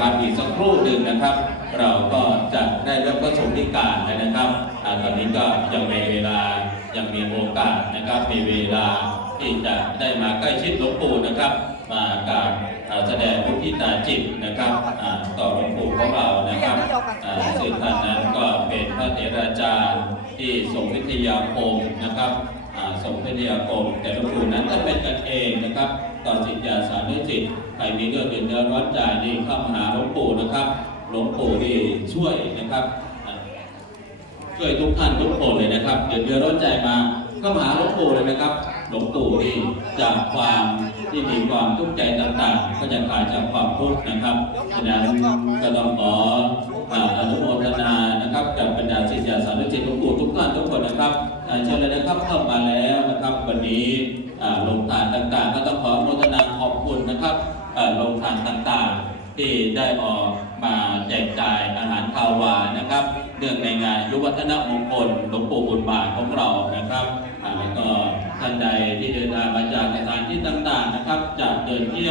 ครับอีกสักครู่หนึ่งนะครับ เราก็จะได้รับพระสงฆ์นิการแล้วนะครับตอนนี้ก็ยังมีเวลายังมีโอกาสนะครับมีเวลาที่จะได้มาใกล้ชิดหลวงปู่นะครับ มาการแสดงพุทธิตาจิตนะครับต่อหลวงปู่ของเรานะครับซึ่งท่านนั้นก็เป็นพระเถราจารย์ที่ทรงวิทยาคมนะครับทรงวิทยาคมแต่หลวงปู่นั้นก็เป็นกันเองนะครับต่อสิทธิาสาิทธิ์ใครมีเรื่องเดือดร้อนใจนี่เข้ามาหาหลวงปู่นะครับ หลวงปู่นี่ช่วยนะครับ ช่วยทุกท่านทุกคนเลยนะครับเดือดเดือดร้อนใจมาก็มาหาหลวงปู่เลยนะครับ หลวงปู่นี่จากความที่มีความทุกข์ใจต่างๆ ก็จะคลายจากความทุกข์นะครับฉะนั้นก็ต้องขออานุโมทนานะครับกับบรรดาศิษยาสานุศิษย์หลวงปู่ทุกท่านทุกคนนะครับเชิญเลยนะครับเข้ามาแล้วนะครับ วันนี้อ่าลงทานต่างๆ ก็ต้องขออนุโมทนา นะครับโรงทานต่างๆ ที่ได้ออกมาแจกจ่ายอาหารคาวหวานนะครับเนื่องในงานยุวัฒนมงคลหลวงปู่บุญบาทของเรานะครับอ่าแล้วก็ท่านใดที่เดินทางมาจากสถานที่ต่างๆนะครับจากเดินเที่ยว